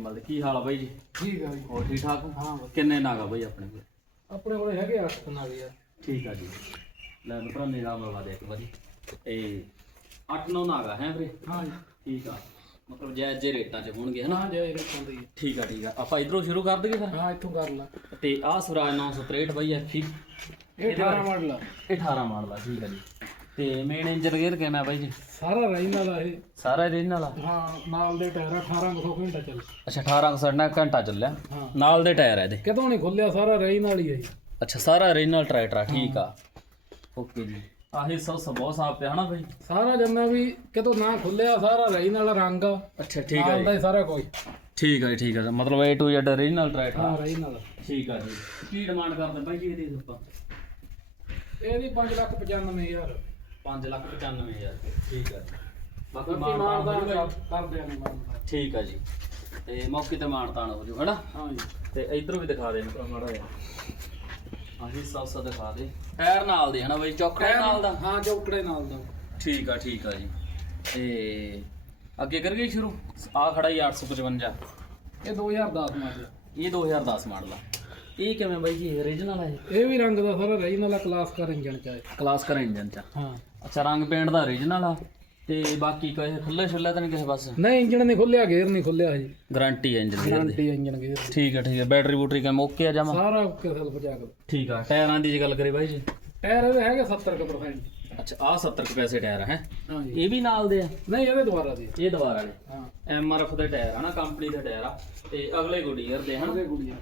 Animal ਦੇ ਕੀ ਹਾਲ ਆ ਬਾਈ ਜੀ? ਠੀਕ ਆ ਜੀ। ਹੋਰ ਠੀਕ ਠਾਕ? ਹੋ। ਕਿੰਨੇ ਨਾਗਾ ਬਾਈ ਆਪਣੇ ਕੋਲ? ਆਪਣੇ ਕੋਲੇ ਹੈਗੇ 8 ਨਾਲ ਯਾਰ। ਠੀਕ ਆ ਜੀ। ਲੈ ਮਿੱਤਰੋ ਨਿਗਾਹ ਮਰਵਾ ਦੇ ਇੱਕ ਵਾਰੀ। ਇਹ 8-9 ਨਾਗਾ ਹੈ ਵੀਰੇ? ਹਾਂ ਜੀ। ਠੀਕ ਆ। ਮਤਲਬ ਜੈ ਜੇ ਰੇਟਾਂ 'ਚ ਹੋਣਗੇ ਹਨਾ? ਨਾ ਜਾਇ ਰੱਖਾਂ ਦੀ ਠੀਕ ਆ ਠੀਕ ਆ। ਆਪਾਂ ਇਧਰੋਂ ਸ਼ੁਰੂ ਕਰ ਦਈਏ ਫਿਰ? ਹਾਂ ਇੱਥੋਂ ਕਰ ਲਾ। ਤੇ ਆਹ ਸਵਰਾਜ 963 ਬਾਈ ਐਫੀ ਇਹ 18 ਮਾਡਲ ਆ। ਇਹ 18 ਮਾਡਲ ਆ ਠੀਕ ਆ ਜੀ। ਤੇ ਮੇਨ ਇੰਜਨ ਗੇਅਰ ਆ ਬਾਈ ਜੀ। ਸਾਰਾ ਰਹਿੰਦਾ ਦਾ ਇਹ। ਸਾਰਾ ਰੀਜਨਲ ਆ ਹਾਂ ਨਾਲ ਦੇ ਟਾਇਰ 1800 ਘੰਟਾ ਚੱਲ ਅੱਛਾ 18 ਸੜਨਾ ਘੰਟਾ ਚੱਲਿਆ? ਹਾਂ। ਨਾਲ ਦੇ ਟਾਇਰ ਆ ਇਹਦੇ? ਕਿਤੋਂ ਨਹੀਂ ਖੁੱਲਿਆ ਸਾਰਾ ਰਹਿਣ ਨਾਲ ਹੀ ਹੈ ਜੀ ਅੱਛਾ ਸਾਰਾ ਰੀਜਨਲ ਟਰੈਕਟਰ ਆ ਠੀਕ ਆ। ਓਕੇ ਜੀ। ਆਹੀ ਸਭ ਸਭ ਬਹੁਤ ਸਾਫ਼ ਪਿਆ ਹਨਾ ਬਾਈ? ਸਾਰਾ ਜੰਨਾ ਵੀ ਕਿਤੋਂ ਨਾ ਖੁੱਲਿਆ ਸਾਰਾ ਰਹਿਣ ਵਾਲਾ ਰੰਗ। ਆ ਅੱਛਾ ਠੀਕ ਆ ਨਾਲ ਜੀ। ਦਾ ਹੀ ਸਾਰਾ ਕੋਈ ਠੀਕ ਆ ਜੀ ਠੀਕ ਆ। ਮਤਲਬ A to Z regional tractor ਹਾਂ ਵਾਲਾ। ਠੀਕ ਆ ਜੀ। ਕੀ ਡਿਮਾਂਡ ਕਰਦੇ ਬਾਈ ਜੀ ਇਹਦੀ ਆਪਾਂ? ਇਹਦੀ 5 ਲੱਖ 95000 5 ਲੱਖ 95000 ਠੀਕ ਆ ਜੀ। ਬਾਕੀ ਬਾਕੀ ਮਾਨ ਦਾ ਮਾਨਤਾਨ ਕਰ ਦਿਆਂਗੇ ਮਾਨ ਦਾ ਠੀਕ ਆ ਜੀ। ਤੇ ਮੌਕੇ ਤੇ ਮਾਨਤਾਨ ਹੋ ਜੂ ਹਨਾ? ਹਾਂ ਜੀ। ਤੇ ਇਧਰੋਂ ਵੀ ਦਿਖਾ ਦੇ ਮੈਨੂੰ ਮਾੜਾ ਜਿਹਾ। ਆਹੀ ਸਭ ਸਭ ਦਿਖਾ ਦੇ। ਟਾਇਰ ਨਾਲ ਦੇ ਹਨਾ ਬਾਈ? ਚੌਕੜਾ ਨਾਲ ਦਾ? ਹਾਂ ਚੌਕੜੇ ਨਾਲ ਦਾ। ਠੀਕ ਆ ਠੀਕ ਆ ਜੀ। ਤੇ ਅੱਗੇ ਕਰੀਏ ਸ਼ੁਰੂ? ਆ ਖੜਾ ਹੀ 855 ਇਹ 2010 ਮਾਡਲ ਇਹ 2010 ਮਾਡਲ ਆ। ਇਹ ਕਿਵੇਂ ਬਾਈ ਜੀ origignal ਹੈ ਇਹ? ਵੀ ਰੰਗ ਦਾ ਸਾਰਾ ਰਹਿਣ ਵਾਲਾ ਕਲਾਸ ਕਰ ਇੰਜਣ ਚ ਹੈ ਕਲਾਸ ਕਰ ਇੰਜਨ ਚ ਹਾਂ। ਅੱਛਾ ਰੰਗ ਪੇਂਟ ਦਾ origignal ਆ ਤੇ ਬਾਕੀ ਕੋਈ ਖੁੱਲੇ ਛੁੱਲੇ ਤਾਂ ਨਹੀਂ ਕਿਸੇ ਪਾਸੇ? ਨਹੀਂ ਇੰਜਣ ਨਹੀਂ ਖੁੱਲਿਆ ਗੇਅਰ ਨਹੀਂ ਖੁੱਲਿਆ ਜੀ। ਗਾਰੰਟੀ ਹੈ ਇੰਜਨ ਦੀ ਗਾਰੰਟੀ ਇੰਜਣ ਗੇਅਰ ਠੀਕ ਆ ਠੀਕ ਆ। ਬੈਟਰੀ ਬੂਟਰੀ ਕਿਵੇਂ ਓਕੇ ਆ ਜਮਾ? ਸਾਰਾ ਕਿਸਲ ਪਜਾਕ ਠੀਕ ਆ ਟਾਇਰਾਂ ਦੀ ਜੇ ਗੱਲ ਕਰੀ ਬਾਈ ਜੀ। ਟਾਇਰ ਇਹਦੇ ਹੈਗੇ 70% ਅੱਛਾ ਆ 70 ਕੁ ਪੈਸੇ ਟਾਇਰ ਹੈ ਹਾਂ? ਜੀ ਇਹ ਵੀ ਨਾਲ ਦੇ ਆ? ਨਹੀਂ ਇਹਦੇ ਦੁਆਰਾ ਦੀ। ਇਹ ਦੁਬਾਰਾ ਵਾਲੇ। ਹਾਂ। ਐਮ ਆਰ ਐਫ ਦੇ ਟਾਇਰ ਆ ਨਾ ਕੰਪਨੀ ਦੇ ਟਾਇਰ ਆ। ਤੇ ਅਗਲੇ ਗੁਡੀਅਰ ਦੇ ਹਨ? ਇਹਦੇ ਗੁੜੀਆ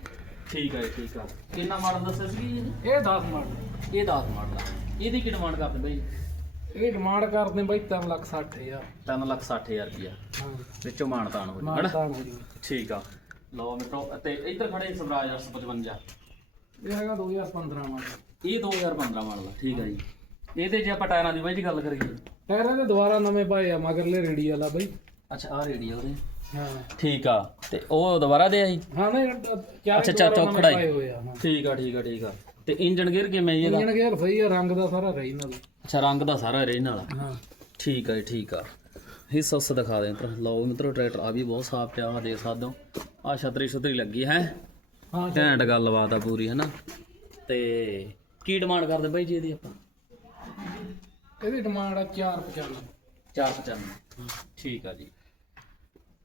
ਠੀਕ ਆ ਜੀ ਠੀਕ ਆ। ਕਿੰਨਾ ਮਾਡਲ ਦੱਸਿਆ ਸੀ ਇਹ 10 ਮਾਡਲ ਇਹ 10 ਮਾਡਲ ਇਹਦੀ ਕੀ ਡਿਮਾਂਡ ਕਰਦੇ ਬਾਈ? ਇਹ ਡਿਮਾਂਡ ਕਰਦੇ ਬਾਈ 3 ਲੱਖ 60 ਹਜ਼ਾਰ। 3 ਲੱਖ 60000 ਰੁਪਿਆ ਹਾਂ। ਵਿੱਚੋਂ ਮਾਨਤਾਨ ਹੋ ਜੂ ਹਨਾ? ਮਾਨਤਾਨ ਹੋ ਜੂ ਠੀਕ ਆ। ਲਓ ਮਿੱਤਰੋ ਤੇ ਇੱਧਰ ਖੜੇ ਸਵਰਾਜ 855 ਇਹ ਹੈਗਾ 2015 ਮਾਡਲ ਇਹ 2015 ਮਾਡਲ ਆ ਠੀਕ ਆ ਜੀ। ਇਹਦੇ ਜੇ ਆਪਾਂ ਟਾਇਰਾਂ ਦੀ ਬਾਈ ਜੀ ਗੱਲ ਕਰੀਏ। ਟਾਇਰਾਂ ਦੇ ਦੁਆਰਾ ਨਵੇਂ ਪਾਏ ਆ ਮਗਰਲੇ ਰੇਡੀ ਵਾਲਾ ਬਾਈ। ਅੱਛਾ ਆ ਰੇਡੀਓ ਦੇ ਹਾਂ। ਠੀਕ ਆ ਤੇ ਉਹ ਦੁਬਾਰਾ ਦੇ ਆ ਜੀ ਹਾਂ ਨਹੀਂ ਚਾਰ ਅੱਛਾ, ਦੁਆਰਾ ਚੌਖੜਾ ਹੀ। ਠੀਕ ਆ ਠੀਕ ਆ ਠੀਕ ਆ। ਤੇ ਇੰਜਨ ਗੇਅਰ ਕਿਵੇਂ ਜੀ ਇਹਦਾ? ਇੰਜਣ ਗੇਅਰ ਸਹੀ ਆ ਰੰਗ ਦਾ ਸਾਰਾ ਰਹੀ ਨਾਲ। ਅੱਛਾ ਰੰਗ ਦਾ ਸਾਰਾ ਰੇ ਵਾਲਾ ਹਾਂ। ਠੀਕ ਆ ਜੀ ਠੀਕ ਆ। ਹਿੱਸਾ ਉਸ ਦਿਖਾ ਦੇ ਮਿੱਤਰੋ ਲਓ ਮਿੱਤਰੋ ਟਰੈਕਟਰ ਆ ਵੀ ਬਹੁਤ ਸਾਫ਼ ਪਿਆ ਵਾ ਦੇਖ ਸਕਦੇ ਹੋ। ਆ ਛਤਰੀ ਛਤਰੀ ਲੱਗੀ ਹੈ। ਹਾਂ ਘੈਂਟ ਗੱਲਬਾਤ ਆ ਪੂਰੀ ਹਨਾ? ਤੇ ਕੀ ਡਿਮਾਂਡ ਕਰਦੇ ਬਾਈ ਜੀ ਇਹਦੀ ਆਪਾਂ? ਇਹਦੀ ਡਿਮਾਂਡ ਆ 495 495 ਠੀਕ ਆ ਜੀ।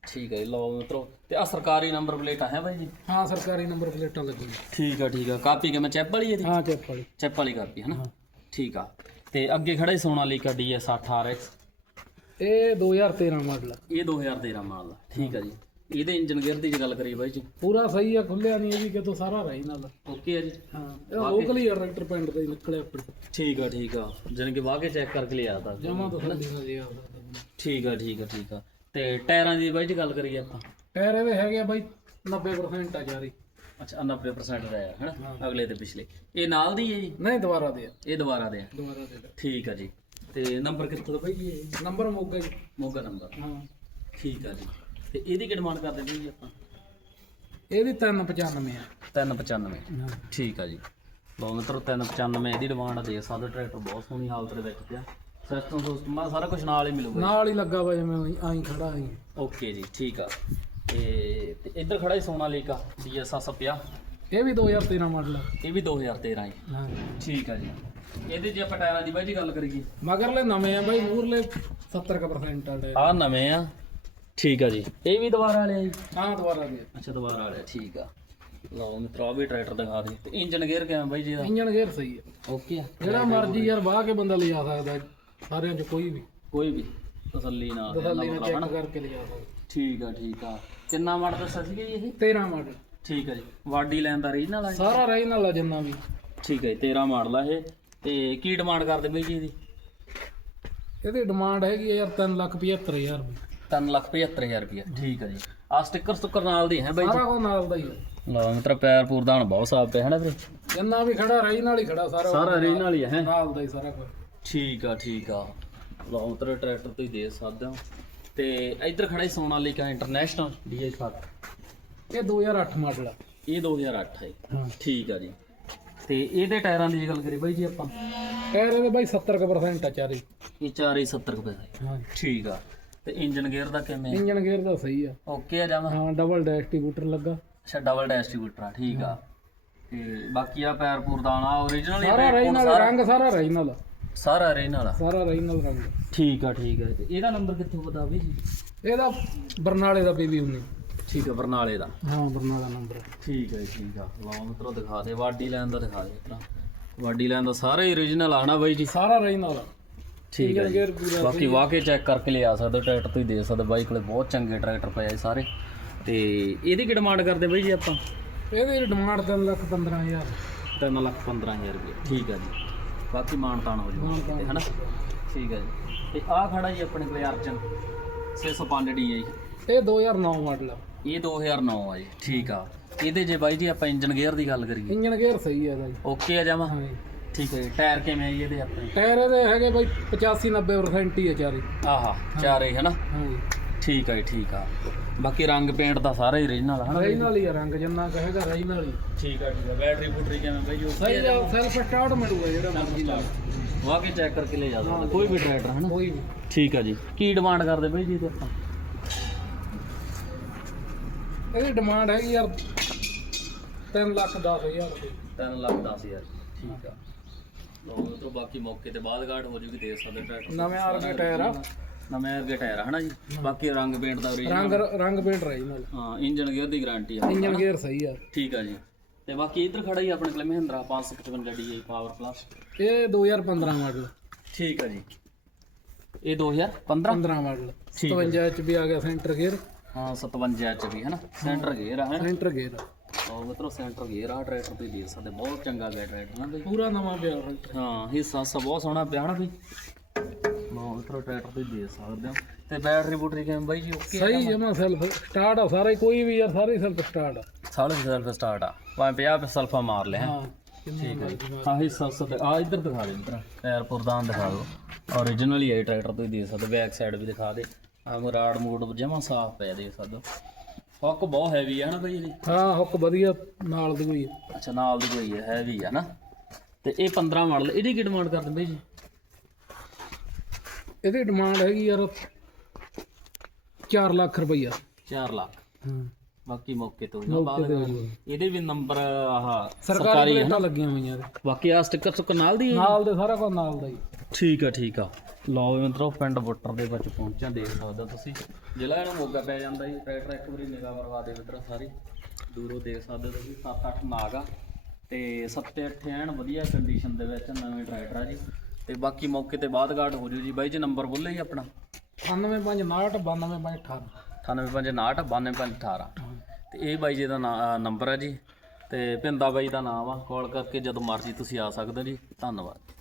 ਠੀਕ ਆ ਜੀ ਲਓ ਮਿੱਤਰੋ। ਤੇ ਆ ਸਰਕਾਰੀ ਨੰਬਰ ਪਲੇਟ ਹੈ ਬਾਈ ਜੀ? ਹਾਂ ਸਰਕਾਰੀ ਨੰਬਰ ਪਲੇਟਾਂ ਲੱਗੀਆਂ। ਠੀਕ ਆ ਠੀਕ ਆ। ਕਾਪੀ ਕਿਵੇਂ? ਚੈਪ ਵਾਲੀ ਇਹਦੀ? ਹਾਂ ਚੈੱਕ ਵਾਲੀ। ਚੈਪ ਵਾਲੀ ਕਾਪੀ ਹਨਾ? ਠੀਕ ਆ। ਤੇ ਅੱਗੇ ਖੜਾ ਹੀ ਸੋਨਾਲੀਕਾ ਡੀਐਸ 60 RX ਇਹ 2013 ਮਾਡਲ ਆ। ਇਹ 2013 ਮਾਡਲ ਆ। ਠੀਕ ਆ ਜੀ। ਇਹਦੇ ਇੰਜਨ ਗੇਅਰ ਦੀ ਜੇ ਗੱਲ ਕਰੀਏ ਬਾਈ ਜੀ। ਪੂਰਾ ਸਹੀ ਆ ਖੁੱਲਿਆ ਨਹੀਂ ਇਹ ਵੀ ਕਿਤੋਂ ਸਾਰਾ ਰਹੀ ਨਾਲ ਓਕੇ ਆ ਜੀ। ਹਾਂ ਇਹ ਲੋਕਲੀ ਟਰੈਕਟਰ ਪਿੰਡ ਦਾ ਹੀ ਨਿਕਲਿਆ ਆਪਣੇ। ਠੀਕ ਆ ਠੀਕ ਆ। ਜਾਣੀ ਕਿ ਵਾਹ ਕੇ ਚੈੱਕ ਕਰਕੇ ਲਿਆ ਤਾ। ਜਮਾ ਤੋਂ ਥੱਲੇ ਨਾ ਜੀ ਠੀਕ ਆ ਠੀਕ ਆ ਠੀਕ ਆ। ਤੇ ਟਾਇਰਾਂ ਦੀ ਬਾਈ ਜੀ ਗੱਲ ਕਰੀਏ ਆਪਾਂ। ਟਾਇਰ ਇਹਦੇ ਹੈਗੇ ਆ ਬਾਈ 90% ਆ ਜਾਰੀ। ਅੱਛਾ 90% ਦਾ ਹੈ ਹਨਾ? ਅਗਲੇ ਤੇ ਪਿਛਲੇ। ਇਹ ਨਾਲ ਦੀ ਹੈ ਜੀ? ਨਹੀਂ ਦੁਬਾਰਾ ਦੇ ਆ। ਇਹ ਦੁਬਾਰਾ ਦੇ ਆ? ਦੁਬਾਰਾ ਦੇ ਠੀਕ ਆ ਜੀ। ਤੇ ਨੰਬਰ ਕਿੱਥੋਂ ਦਾ ਬਾਈ ਜੀ ਇਹ? ਨੰਬਰ ਮੋਗਾ ਜੀ। ਮੋਗਾ ਨੰਬਰ। ਹਾਂ। ਠੀਕ ਆ ਜੀ। ਤੇ ਇਹਦੀ ਕੀ ਡਿਮਾਂਡ ਕਰਦੇ ਜੀ ਆਪਾਂ? ਇਹਦੀ 395 ਆ। 395 ਹਾਂ। ਠੀਕ ਆ ਜੀ। ਲਓ ਮਿੱਤਰੋ 395 ਇਹਦੀ ਡਿਮਾਂਡ ਦੇ ਸਕਦੇ ਟਰੈਕਟਰ ਬਹੁਤ ਸੋਹਣੀ ਹਾਲਤ ਦੇ ਵਿੱਚ ਪਿਆ। ਸਿਸਟਮ ਸੁਸਟਮ ਸਾਰਾ ਕੁਝ ਨਾਲ ਹੀ ਮਿਲੂਗਾ ਨਾਲ ਹੀ ਲੱਗਾ ਵਾ ਜਿਵੇਂ ਆਈ ਖੜਾ ਆਈ ਓਕੇ ਜੀ ਠੀਕ ਆ। ਤੇ ਤੇ ਇੱਧਰ ਖੜਾ ਹੀ ਸੋਨਾਲੀਕਾ ਡੀਐਸ 750 ਇਹ ਵੀ 2013 ਮਾਡਲ ਆ। ਇਹ ਵੀ 2013 ਹੈ ਹਾਂ। ਠੀਕ ਆ ਜੀ। ਇਹਦੇ ਜੇ ਆਪਾਂ ਟਾਇਰਾਂ ਦੀ ਬਾਈ ਜੀ ਗੱਲ ਕਰੀਏ। ਮਗਰਲੇ ਨਵੇਂ ਆ ਬਾਈ ਮੂਰਲੇ 70% ਆ ਟਾਇਰ। ਆ ਨਵੇਂ ਆ। ਠੀਕ ਆ ਜੀ। ਇਹ ਵੀ ਦੁਬਾਰਾ ਵਾਲੇ ਆ ਜੀ? ਹਾਂ ਦੁਬਾਰਾ ਦੇ ਅੱਛਾ ਦੁਬਾਰਾ ਵਾਲੇ ਆ, ਠੀਕ ਆ। ਲਓ ਮਿੱਤਰੋ ਆਹ ਵੀ ਟਰੈਕਟਰ ਦਿਖਾ ਦੇ। ਤੇ ਇੰਜਨ ਗੇਅਰ ਕਿਵੇਂ ਬਾਈ ਜੀ ਇਹਦਾ? ਇੰਜਣ ਗੇਅਰ ਸਹੀ ਆ। ਓਕੇ ਆ। ਜਿਹੜਾ ਮਰਜ਼ੀ ਯਾਰ ਵਾਹ ਕੇ ਬੰਦਾ ਲਿਜਾ ਸਕਦਾ ਸਾਰਿਆਂ ਚ ਕੋਈ ਵੀ। ਕੋਈ ਵੀ। ਤਸੱਲੀ ਨਾਲ ਤਸੱਲੀ ਨਾਲ ਮਤਲਬ ਚੈੱਕ ਹਨਾ? ਕਰਕੇ ਲਿਜਾ ਸਕਦਾ। ਠੀਕ ਆ ਠੀਕ ਆ। ਕਿੰਨਾ ਮਾਡਲ ਦੱਸਿਆ ਸੀਗਾ ਜੀ ਇਹ? 13 ਮਾਡਲ। ਠੀਕ ਆ ਜੀ। ਵਾਡੀ ਲੈਣ ਦਾ ਰੀਜਨਲ ਜੀ? ਸਾਰਾ ਰਹੀ ਨਾਲ ਆ ਜਿੰਨਾ ਵੀ। ਠੀਕ ਹੈ ਜੀ, 13 ਮਾਡਲ ਆ ਇਹ। ਤੇ ਕੀ ਡਿਮਾਂਡ ਕਰਦੇ ਬਾਈ ਜੀ ਇਹਦੀ? ਇਹਦੀ ਡਿਮਾਂਡ ਹੈਗੀ ਆ ਯਾਰ 375000 ਰੁਪਏ। 375000 ਰੁਪਏ ਠੀਕ ਆ ਜੀ। ਆ ਸਟicker ਸਟੁੱਕਰ ਨਾਲ ਦੀ ਹੈ ਬਾਈ ਸਾਰਾ ਕੋ ਨਾਲ ਦਾ ਹੀ ਆ। ਜੀ ਲਓ ਮਿੱਤਰ ਪੈਰ ਪੂਰ ਦਾ ਹੁਣ ਬਹੁਤ ਸਾਫ਼ ਪਿਆ ਹੈ ਨਾ ਵੀਰੇ? ਜਿੰਨਾ ਵੀ ਖੜਾ ਰਹੀ ਨਾਲ ਹੀ ਖੜਾ ਸਾਰਾ। ਸਾਰਾ ਰੀਜਨਲ ਹੀ ਹੈ? ਨਾਲ ਦਾ ਹੀ ਸਾਰਾ ਕੁਝ ਠੀਕ ਆ ਠੀਕ ਆ। ਲਓ ਮਿੱਤਰ ਟਰੈਕਟਰ ਤੁਸੀਂ ਦੇਖ ਸਕਦੇ ਹੋ। ਤੇ ਇੱਧਰ ਖੜਾ ਹੀ ਸੋਨਾਲੀਕਾ ਇੰਟਰਨੈਸ਼ਨਲ ਡੀਆਈ 7 ਇਹ 2008 ਮਾਡਲ ਆ। ਇਹ 2008 ਹੈ ਹਾਂ। ਠੀਕ ਆ ਜੀ। ਤੇ ਇਹਦੇ ਟਾਇਰਾਂ ਦੀ ਜੇ ਗੱਲ ਕਰੀ ਬਾਈ ਜੀ ਆਪਾਂ। ਟਾਇਰ ਇਹਦੇ ਬਾਈ 70% ਆ ਚਾਰੇ। ਇਹ 470 ਰੁਪਏ ਦਾ ਹੈ। ਹਾਂ। ਠੀਕ ਆ। ਤੇ ਇੰਜਨ ਗੇਅਰ ਦਾ ਕਿਵੇਂ? ਇੰਜਨ ਗੇਅਰ ਦਾ ਸਹੀ ਆ। ਓਕੇ ਆ ਜਾਵਾਂ ਹਾਂ ਡਬਲ ਡਿਸਟ੍ਰੀਬਿਊਟਰ ਲੱਗਾ। ਅੱਛਾ ਡਬਲ ਡਿਸਟ੍ਰੀਬਿਊਟਰ ਆ। ਠੀਕ ਆ। ਤੇ ਬਾਕੀ ਆ ਪੈਰ ਪੂਰ ਦਾਣਾ origignal ਸਾਰਾ ਹੀ ਰੀਨਲ ਸਾਰਾ ਰੰਗ ਸਾਰਾ ਸਾਰਾ origignal ਆ ਸਾਰਾ ਰੀਨਲ ਰੰਗ ਠੀਕ ਆ ਠੀਕ ਆ। ਤੇ ਇਹਦਾ ਨੰਬਰ ਕਿੱਥੋਂ ਪਤਾ ਵੀ? ਜੀ ਇਹਦਾ ਬਰਨਾਲੇ ਦਾ ਬੀਬੀ 19 ਠੀਕ ਆ ਬਰਨਾਲੇ ਦਾ। ਹਾਂ ਬਰਨਾਲਾ ਨੰਬਰ ਠੀਕ ਜੀ, ਠੀਕ ਆ। ਲਓ ਮਿੱਤਰੋ ਦਿਖਾ ਦੇ ਵਾਡੀ ਲੈਣ ਦਾ ਦਿਖਾ ਦੇ ਭਰਾ ਵਾਡੀ ਲੈਣ ਦਾ ਸਾਰਾ ਹੀ origignal ਆ ਨਾ ਬਾਈ ਜੀ? ਸਾਰਾ ਰੀਨਲ ਠੀਕ ਹੈ ਜੀ। ਬਾਕੀ ਵਾਹ ਕੇ ਚੈੱਕ ਕਰਕੇ ਲਿਆ ਸਕਦੇ ਹੋ ਟਰੈਕਟਰ ਤੁਸੀਂ ਦੇ ਸਕਦੇ ਹੋ। ਬਾਈ ਕੋਲੇ ਬਹੁਤ ਚੰਗੇ ਟਰੈਕਟਰ ਪਏ ਆ ਸਾਰੇ। ਤੇ ਇਹਦੀ ਕੀ ਡਿਮਾਂਡ ਕਰਦੇ ਬਾਈ ਜੀ ਆਪਾਂ? ਇਹਦੀ ਡਿਮਾਂਡ 3 ਲੱਖ 15000 3 ਲੱਖ 15000 ਰੁਪਏ। ਠੀਕ ਹੈ ਜੀ। ਬਾਕੀ ਮਾਨ ਤਾਨ ਹੋ ਤੇ ਹਨਾ? ਠੀਕ ਹੈ ਜੀ। ਤੇ ਆਹ ਖੜਾ ਜੀ ਆਪਣੇ ਕੋਲੇ ਅਰਜਨ। 605 DI ਇਹ 2009 ਮਾਡਲ ਆ। ਇਹ 2009 ਆ ਜੀ। ਠੀਕ ਆ। ਇਹਦੇ ਜੇ ਬਾਈ ਜੀ ਆਪਾਂ ਇੰਜਨ ਗੇਅਰ ਦੀ ਗੱਲ ਕਰੀਏ। ਇੰਜਨ ਗੇਅਰ ਸਹੀ ਹੈ ਇਹਦਾ ਜੀ। ਓਕੇ ਆ ਜਾਵਾਂ ਜੀ ਠੀਕ ਹੈ ਜੀ। ਟਾਇਰ ਕਿਵੇਂ ਆ ਜੀ ਇਹਦੇ ਆਪਣੇ? ਟਾਇਰ ਇਹਦੇ ਹੈਗੇ ਬਾਈ 85 90% ਹੀ ਆ ਚਾਰੇ। ਆਹਾ ਚਾਰੇ ਹਨਾ? ਹਾਂ ਜੀ ਠੀਕ ਹੈ ਜੀ ਠੀਕ ਆ। ਬਾਕੀ ਰੰਗ ਪੇਂਟ ਦਾ ਸਾਰਾ ਹੀ origignal ਆ ਹਨਾ ਰੀਨਲ ਹੀ ਆ ਰੰਗ ਜਿੰਨਾ ਕਹੇਗਾ ਰੀਨਲ ਹੀ। ਠੀਕ ਆ ਠੀਕ ਆ ਬੈਟਰੀ ਬੂਟਰੀ ਕਿਵੇਂ ਬਾਈ ਜੀ ਸਹੀ ਆ ਸੈਲਫ ਸਟਾਰਟ ਮਿਲੂਗਾ ਜਿਹੜਾ ਮਰਜ਼ੀ ਲਾ ਵਾ ਕੇ ਚੈੱਕ ਕਰਕੇ ਲੈ ਜਾ ਸਕਦਾ ਕੋਈ ਵੀ ਟਰੈਕਟਰ ਹਨਾ? ਕੋਈ ਵੀ। ਠੀਕ ਆ ਜੀ। ਕੀ ਡਿਮਾਂਡ ਕਰਦੇ ਬਾਈ ਜੀ ਤੇ ਆਪਾਂ ਇਹਦੀ ਡਿਮਾਂਡ ਹੈਗੀ ਯਾਰ 3 ਲੱਖ 10000 ਰੁਪਏ। 3 ਲੱਖ 10000 ਠੀਕ ਆ। ਲੋ ਤੋਂ ਬਾਕੀ ਮੌਕੇ ਤੇ ਬਾਅਦ ਗਾਰਡ ਹੋ ਜੂਗੀ ਦੇ ਸਕਦੇ ਟਰੈਕਟਰ ਨਵੇਂ ਆਰਗੇ ਟਾਇਰ ਆ। ਨਵੇਂ ਅਰਗੇ ਟਾਇਰ ਆ ਹਨਾ ਜੀ? ਬਾਕੀ ਰੰਗ ਪੇਂਟ ਦਾ original ਰੰਗ ਰੰਗ ਪੇਂਟ ਰੀਨਲ ਹਾਂ ਇੰਜਨ ਗੇਅਰ ਦੀ ਗਾਰੰਟੀ ਆ। ਇੰਜਨ ਗੇਅਰ ਸਹੀ ਆ। ਠੀਕ ਆ ਜੀ। ਤੇ ਬਾਕੀ ਇੱਧਰ ਖੜਾ ਹੀ ਆਪਣੇ ਕੋਲ ਮਹਿੰਦਰਾ 555 DI ਪਾਵਰ ਪਲੱਸ ਇਹ 2015 ਮਾਡਲ ਠੀਕ ਆ ਜੀ। ਇਹ 2015 15 ਮਾਡਲ ਠੀਕ ਹੈ। 57 ਚ ਵੀ ਆ ਗਿਆ ਸੈਂਟਰ ਗੇਅਰ ਹਾਂ 57 ਚ ਵੀ ਹਨਾ? ਸੈਂਟਰ ਗੇਅਰ ਆ ਸੈਂਟਰ ਗੇਅਰ ਉਹ ਮਿੱਤਰੋ ਸੈਂਟਰ ਗੇਅਰ ਆ ਟਰੈਕਟਰ ਤੁਸੀਂ ਦੇਖ ਸਕਦੇ ਬਹੁਤ ਚੰਗਾ ਗਿਆ ਟਰੈਕਟਰ ਨਾ ਬਈ। ਪੂਰਾ ਨਵਾਂ ਪਿਆ ਹਾਂ ਹਿੱਸਾ ਸਾ ਬਹੁਤ ਸੋਹਣਾ ਪਿਆ ਹਨਾ ਬਈ? ਬਹੁਤ ਮਿੱਤਰੋ ਟਰੈਕਟਰ ਤੁਸੀਂ ਦੇਖ ਸਕਦੇ ਹੋ। ਤੇ ਬੈਟਰੀ ਬੂਟਰੀ ਕਿਵੇਂ ਬਾਈ ਜੀ ਓਕੇ ਸਹੀ ਜਮਾ ਸੈਲਫ ਸਟਾਰਟ ਆ ਸਾਰੇ ਕੋਈ ਵੀ ਯਾਰ ਸਾਰੇ ਸੈਲਫ ਸਟਾਰਟ ਆ। ਸਾਲੇ ਸੈਲਫ ਸਟਾਰਟ ਆ। ਭਾਵੇਂ 50 ਸਲਫਾ ਮਾਰ ਲਿਆ। ਹਾਂ ਠੀਕ ਹੈ ਹਾਂ ਹਿੱਸਾ ਸਾ ਆ ਇੱਧਰ ਦਿਖਾ ਦੇ ਮਿੱਤਰਾ ਟਾਇਰ ਪੁਰਦਾਨ ਦਿਖਾ ਦਿਓ। Origignal ਹੀ ਹੈ ਟਰੈਕਟਰ ਤੁਸੀਂ ਦੇਖ ਸਕਦੇ ਬੈਕ ਸਾਈਡ ਵੀ ਦਿਖਾ ਦੇ। ਆ ਮਰਾੜ ਮੂਡ ਜਮਾ ਸਾਫ਼ ਪਿਆ ਦੇਖ ਸਕਦੇ ਹੋ। ਫੱਕ ਬਹੁਤ ਹੈਵੀ ਹੈ ਨਾ ਬਈ ਇਹਦੀ? ਹਾਂ ਹੁੱਕ ਵਧੀਆ ਨਾਲ ਦੀ ਹੋਈ ਆ ਅੱਛਾ ਨਾਲ ਦੀ ਕੋਈ ਹੈ ਹੈਵੀ ਹੈ ਨਾ। ਤੇ ਇਹ 15 ਮਾਡਲ ਇਹਦੀ ਕੀ ਡਿਮਾਂਡ ਕਰਦੇ ਬਈ ਜੀ? ਇਹਦੀ ਡਿਮਾਂਡ ਹੈਗੀ ਯਾਰ 4 ਲੱਖ ਰੁਪਈਆ। 4 ਲੱਖ। ਹਾਂ। ਬਾਕੀ ਮੌਕੇ ਤੋਂ ਨਾ ਬਾਅਦ ਇਹਦੇ ਵੀ ਨੰਬਰ ਆਹ ਸਰਕਾਰੀ ਪਲੇਟਾਂ ਲੱਗੀਆਂ ਹੋਈਆਂ। ਬਾਕੀ ਆ ਸਟicker ਸੁੱਕ ਨਾਲ ਦੀ ਨਾਲ ਦੇ ਸਾਰਾ ਕੁਝ ਨਾਲ ਦਾ ਹੀ। ਠੀਕ ਆ ਠੀਕ ਆ। ਲਓ ਮਿੱਤਰੋ ਪਿੰਡ ਬੁੱਟਰ ਦੇ ਵਿੱਚ ਪਹੁੰਚਿਆ ਦੇਖ ਸਕਦੇ ਤੁਸੀਂ। ਜ਼ਿਲ੍ਹਾ ਇਹਨੂੰ ਮੋਗਾ ਪੈ ਜਾਂਦਾ ਜੀ। ਟਰੈਕਟਰ ਇੱਕ ਵਾਰੀ ਨਿਗਾਹ ਮਰਵਾ ਦੇ ਮਿੱਤਰੋ ਸਾਰੀ। ਦੂਰੋਂ ਦੇਖ ਸਕਦੇ ਤੁਸੀਂ 7-8 ਨਾਗ ਆ। ਤੇ 7-8 ਐਨ ਵਧੀਆ ਕੰਡੀਸ਼ਨ ਦੇ ਵਿੱਚ ਨਵੇਂ ਟਰੈਕਟਰ ਆ ਜੀ। ਤੇ ਬਾਕੀ ਮੌਕੇ ਤੇ ਬਾਅਦ ਗਾਰਡ ਹੋ ਜੂ ਜੀ। ਬਾਈ ਜੀ ਨੰਬਰ ਬੋਲੇ ਜੀ ਆਪਣਾ। 9559 92518 98559 92518 ਤੇ ਇਹ ਬਾਈ ਜੀ ਦਾ ਨੰਬਰ ਹੈ ਜੀ। ਤੇ ਪਿੰਦਾ ਬਾਈ ਦਾ ਨਾਮ ਆ। ਕਾਲ ਕਰਕੇ ਜਦੋਂ ਮਰਜ਼ੀ ਤੁਸੀਂ ਆ ਸਕਦੇ ਜੀ। ਧੰਨਵਾਦ।